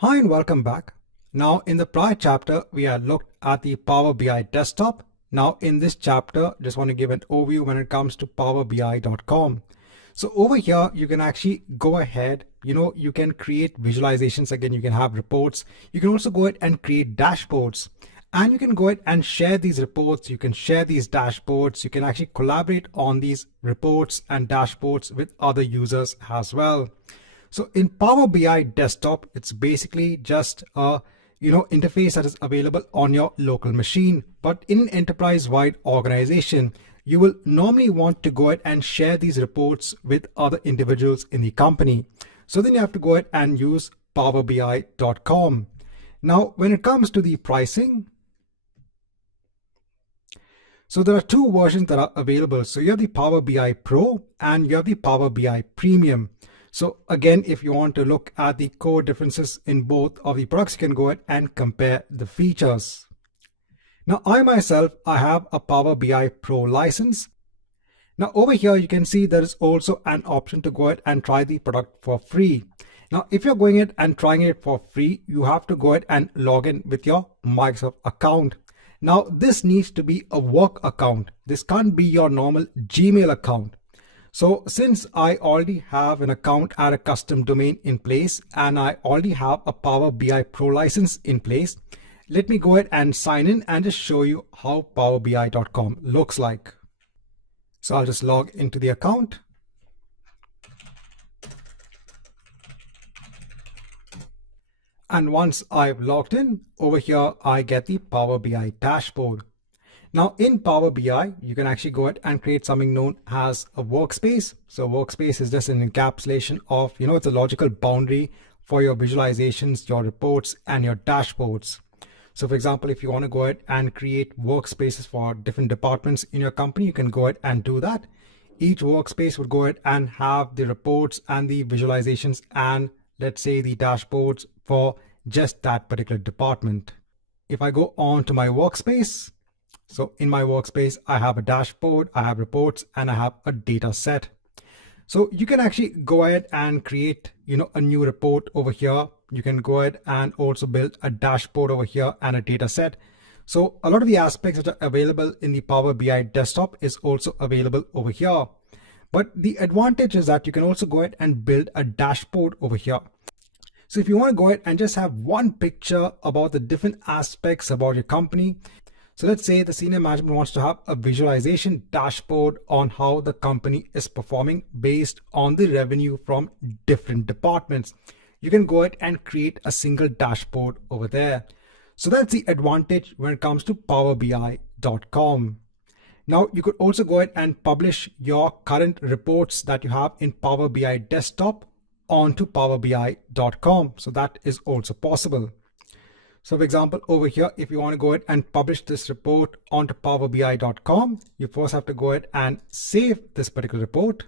Hi and welcome back. Now in the prior chapter, we had looked at the Power BI desktop. Now in this chapter, just want to give an overview when it comes to powerbi.com. So over here, you can actually go ahead, you can create visualizations. Again, you can have reports. You can also go ahead and create dashboards. And you can go ahead and share these reports. You can share these dashboards. You can actually collaborate on these reports and dashboards with other users as well. So in Power BI desktop, it's basically just a interface that is available on your local machine. But in an enterprise-wide organization, you will normally want to go ahead and share these reports with other individuals in the company. So then you have to go ahead and use powerbi.com. Now, when it comes to the pricing, so there are two versions that are available. So you have the Power BI Pro and you have the Power BI Premium. So again, if you want to look at the core differences in both of the products, you can go ahead and compare the features. Now I myself, I have a Power BI Pro license. Now over here, you can see there is also an option to go ahead and try the product for free. Now, if you're going ahead and trying it for free, you have to go ahead and log in with your Microsoft account. Now, this needs to be a work account. This can't be your normal Gmail account. So since I already have an account at a custom domain in place and I already have a Power BI Pro license in place, let me go ahead and sign in and just show you how powerbi.com looks like. So I'll just log into the account. And once I've logged in, over here, I get the Power BI dashboard. Now in Power BI, you can actually go ahead and create something known as a workspace. So workspace is just an encapsulation of, it's a logical boundary for your visualizations, your reports, and your dashboards. So for example, if you want to go ahead and create workspaces for different departments in your company, you can go ahead and do that. Each workspace would go ahead and have the reports and the visualizations and let's say the dashboards for just that particular department. If I go on to my workspace, so in my workspace, I have a dashboard, I have reports, and I have a data set. So you can actually go ahead and create, a new report over here. You can go ahead and also build a dashboard over here and a data set. So a lot of the aspects that are available in the Power BI desktop is also available over here. But the advantage is that you can also go ahead and build a dashboard over here. So if you want to go ahead and just have one picture about the different aspects about your company, so let's say the senior management wants to have a visualization dashboard on how the company is performing based on the revenue from different departments. You can go ahead and create a single dashboard over there. So that's the advantage when it comes to powerbi.com. Now you could also go ahead and publish your current reports that you have in Power BI desktop onto powerbi.com. So that is also possible. So for example, over here, if you want to go ahead and publish this report onto powerbi.com, you first have to go ahead and save this particular report.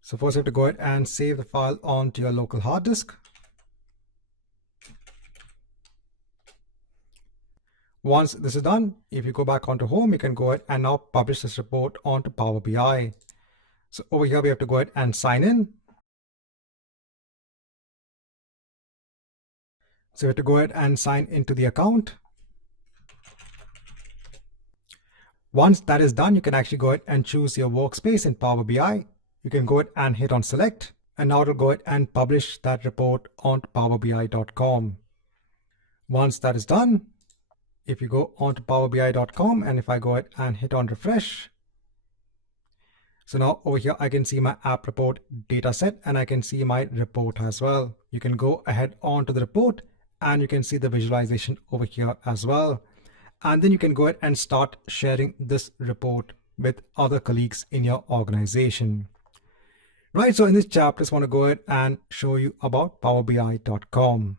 So first you have to go ahead and save the file onto your local hard disk. Once this is done, if you go back onto home, you can go ahead and now publish this report onto Power BI. So over here, we have to go ahead and sign in. So you have to go ahead and sign into the account. Once that is done, you can actually go ahead and choose your workspace in Power BI. You can go ahead and hit on select, and now it'll go ahead and publish that report on powerbi.com. Once that is done, if you go onto powerbi.com and if I go ahead and hit on refresh, so now over here, I can see my app report data set and I can see my report as well. You can go ahead onto the report and you can see the visualization over here as well. And then you can go ahead and start sharing this report with other colleagues in your organization. Right, so in this chapter, I just want to go ahead and show you about powerbi.com.